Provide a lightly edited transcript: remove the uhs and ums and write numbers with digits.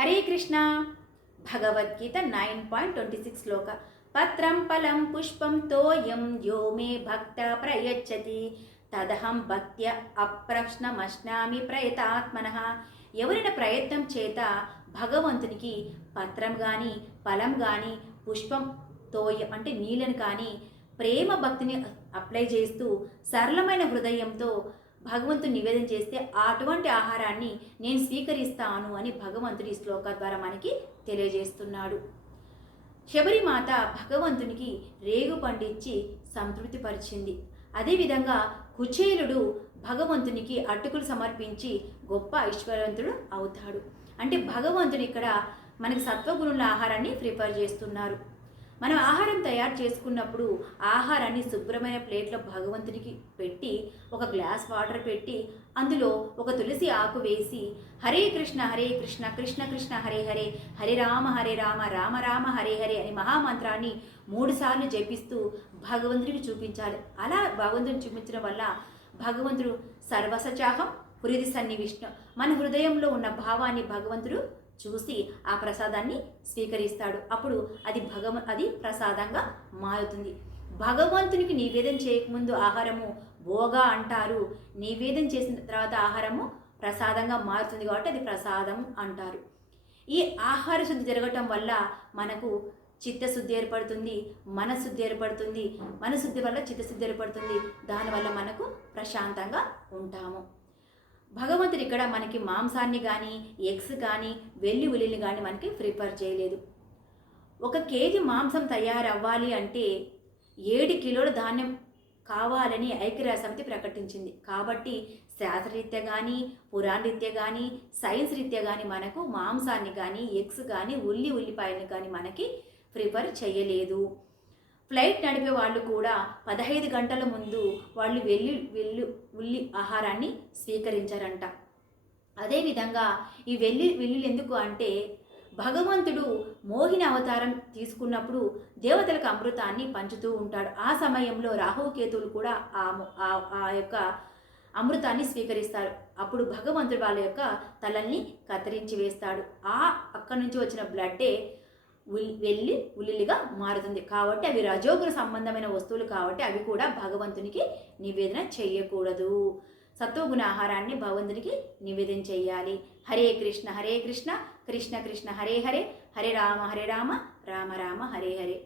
హరే కృష్ణ. భగవద్గీత 9.26 శ్లోక. పత్రం ఫలం పుష్పం తోయం యో మే భక్త ప్రయచ్చతి తదహం భక్త్య అప్రశ్నమశ్నామి ప్రయతాత్మనః. ఎవరైనా ప్రయత్నం చేత భగవంతునికి పత్రం కానీ ఫలం కానీ పుష్పం తోయం అంటే నీళ్ళని కానీ ప్రేమ భక్తిని అప్లై చేస్తూ సరళమైన హృదయంతో భగవంతుని నివేదన చేస్తే అటువంటి ఆహారాన్ని నేను స్వీకరిస్తాను అని భగవంతుడి ఈ శ్లోక ద్వారా మనకి తెలియజేస్తున్నాడు. శబరిమాత భగవంతునికి రేగు పండిచ్చి సంతృప్తిపరిచింది. అదేవిధంగా కుచేలుడు భగవంతునికి అటుకులు సమర్పించి గొప్ప ఐశ్వర్యవంతుడు అవుతాడు. అంటే భగవంతుడు ఇక్కడ మనకి సత్వగుణుల ఆహారాన్ని ప్రిపేర్ చేస్తున్నారు. మనం ఆహారం తయారు చేసుకున్నప్పుడు ఆహారాన్ని శుభ్రమైన ప్లేట్లో భగవంతునికి పెట్టి ఒక గ్లాస్ వాటర్ పెట్టి అందులో ఒక తులసి ఆకు వేసి హరే కృష్ణ కృష్ణ కృష్ణ హరే హరే హరే రామ రామ రామ హరే హరే అని మహామంత్రాన్ని 3 సార్లు జపిస్తూ భగవంతుడికి చూపించాలి. అలా భగవంతుడిని చూపించడం వల్ల భగవంతుడు సర్వసచాహం హృది సన్నివిష్ణు మన హృదయంలో ఉన్న భావాన్ని భగవంతుడు చూసి ఆ ప్రసాదాన్ని స్వీకరిస్తాడు. అప్పుడు అది ప్రసాదంగా మారుతుంది. భగవంతునికి నివేదన చేయకముందు ఆహారము భోగా అంటారు. నివేదన చేసిన తర్వాత ఆహారము ప్రసాదంగా మారుతుంది కాబట్టి అది ప్రసాదం అంటారు. ఈ ఆహార శుద్ధి జరగటం వల్ల మనకు చిత్తశుద్ధి ఏర్పడుతుంది, మనశుద్ధి ఏర్పడుతుంది, మనశుద్ధి వల్ల చిత్తశుద్ధి ఏర్పడుతుంది. దానివల్ల మనకు ప్రశాంతంగా ఉంటాము. భగవంతుడు ఇక్కడ మనకి మాంసాన్ని కానీ ఎగ్స్ కానీ వెల్లి ఉల్లిని కానీ మనకి ప్రిపేర్ చేయలేదు. 1 కేజీ మాంసం తయారవ్వాలి అంటే 7 కిలోల ధాన్యం కావాలని ఐక్యరాజ్య సమితి ప్రకటించింది. కాబట్టి శాస్త్రరీత్యా కానీ పురాణరీత్యా కానీ సైన్స్ రీత్యా కానీ మనకు మాంసాన్ని కానీ ఎగ్స్ కానీ ఉల్లిపాయలను కానీ మనకి ప్రిపేర్ చేయలేదు. ఫ్లైట్ నడిపే వాళ్ళు కూడా 15 గంటల ముందు వాళ్ళు ఉల్లి ఆహారాన్ని స్వీకరించారంట. అదేవిధంగా ఈ వెల్లుల్లి ఎందుకు అంటే భగవంతుడు మోహిని అవతారం తీసుకున్నప్పుడు దేవతలకు అమృతాన్ని పంచుతూ ఉంటాడు. ఆ సమయంలో రాహుకేతువులు కూడా ఆ యొక్క అమృతాన్ని స్వీకరిస్తారు. అప్పుడు భగవంతుడు వాళ్ళ యొక్క తలల్ని కత్తిరించి వేస్తాడు. అక్కడి నుంచి వచ్చిన బ్లడ్డే ఉల్లిగా మారుతుంది. కాబట్టి అవి రజోగుణ సంబంధమైన వస్తువులు కాబట్టి అవి కూడా భగవంతునికి నివేదన చేయకూడదు. సత్వగుణ ఆహారాన్ని భగవంతునికి నివేదన చేయాలి. హరే కృష్ణ కృష్ణ కృష్ణ హరే హరే హరే రామ రామ రామ హరే హరే.